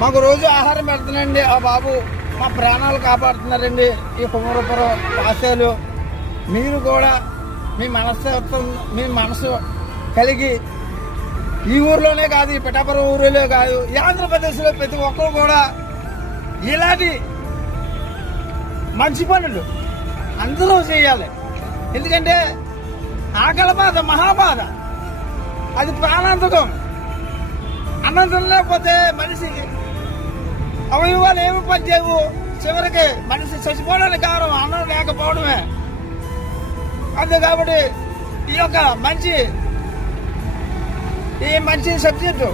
మాకు రోజు ఆహారం పెడుతున్నాండి ఆ బాబు, మా ప్రాణాలు కాపాడుతున్నారండి ఈ కుమరపురం వాసాలు. మీరు కూడా మీ మనసు కలిగి ఈ ఊర్లోనే కాదు, ఈ పిఠాపురం ఊరిలో కాదు, ఈ ఆంధ్రప్రదేశ్లో ప్రతి ఒక్కరు కూడా ఇలాంటి మంచి పనులు అందరూ చేయాలి. ఎందుకంటే ఆకలి బాధ మహాబాధ, అది ప్రాణాంతకం. అన్నం లేకపోతే మనిషికి అవయవాలు ఏమి పనిచేయవు. చివరికి మనిషి చచ్చిపోవడానికి కారణం అన్నం లేకపోవడమే. అంతే కాబట్టి ఈ మంచి సబ్జెక్టు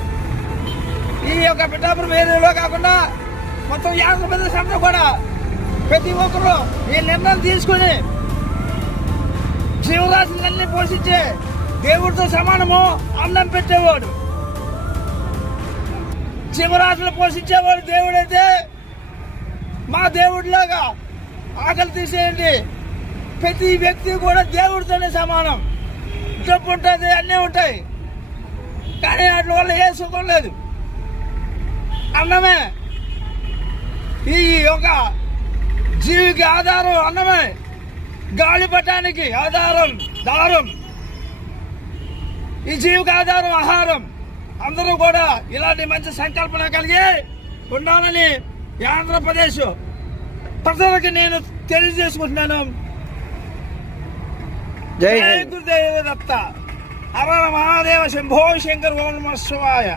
ఈ యొక్క పిఠాపురం ఏరియాలో కాకుండా మొత్తం ఆంధ్రప్రదేశ్ అంతా కూడా ప్రతి ఒక్కరు ఈ నిర్ణయం తీసుకుని జీవరాశులన్నీ పోషించే దేవుడితో సమానము అన్నం పెట్టేవాడు. జీవరాశులు పోషించేవాడు దేవుడైతే మా దేవుడిలాగా ఆకలి తీసేయండి. ప్రతి వ్యక్తి కూడా దేవుడితోనే సమానం. డబ్బు ఉంటుంది, అన్నీ ఉంటాయి, కానీ వాటి వల్ల ఏ సుఖం లేదు. అన్నమే ఈ యొక్క జీవికి ఆధారం, అన్నమే గాలి పట్టడానికి ఆధారం, దారం. ఈ జీవికి ఆధారం ఆహారం. అందరూ కూడా ఇలాంటి మంచి సంకల్పన కలిగి ఉండాలని ఈ ఆంధ్రప్రదేశ్ ప్రజలకి నేను తెలియజేసుకుంటున్నాను. జై గురుదేవ దత్త. హర మహాదేవ శంభో శంకర్ ఓం నమః శివాయ.